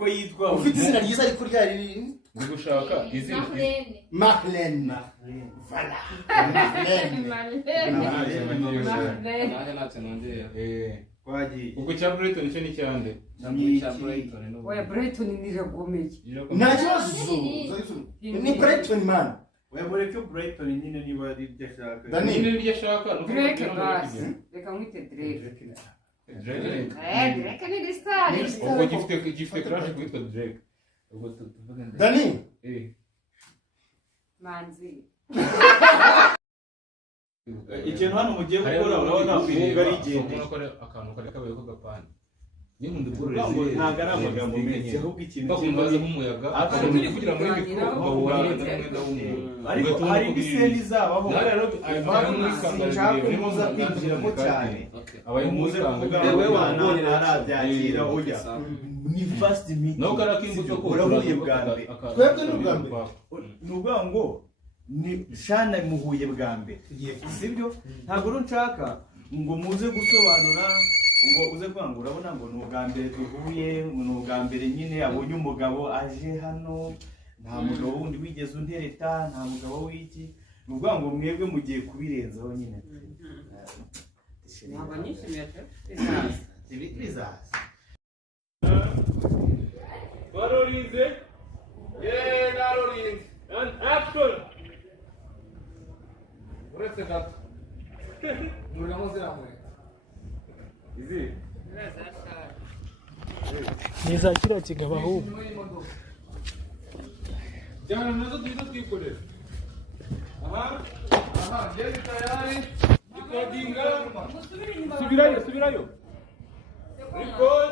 niko yitwa ufite izina ryiza ariko ryari ndi gushaka izina Marlene voilà Marlene kwagiye ubwo cya Brighton cyo ni cyande oya Brighton ni ragomeye nta kibazo ni Brighton man webore ko Brighton nyine niba ari byo ashaka Dani ni iryo ashaka Drake basi reka mwite Drake Drake ni Distar ubwo gifite crash kwitwa Drake ubwo tuvuge Dani manzi ikintu hano mugiye gukora urabona umwuga ari igende akantu kare kabaye ko gapana niyo ndi ngo ntago ari amagambo menshi ahubwo ikintu bakumbaza nk'umuyaga akabona kugira muri mikoro ariko hari biseni zabaho nshaka muza kwinjiramo cyane muze kuvuga wewe wabonye narabyakira ujya ni first meeting no karakimbuto ko urahuye bwa mbere twebwe n'ubwa mbere nuvuga ngo ni shana muhuye bwa mbere sibyo ntago runshaka ngo muze gusobanura ngo uze kwanga urabona ngo n'ubwa mbere duhuye n'ubwa mbere nyine abonye umugabo aje hano nta mugabo wundi wigeze untereta nta mugabo w'iki nuvuga ngo mwebwe mugiye kubirenzaho nyine ntabwo nishimiye bizaza Warorinze narorinze and action uretse gato muramo ziramwe izi niza kira kigaba ahubwo jana nazo tuzo twikorera aha yari tayari recordinga subirayo record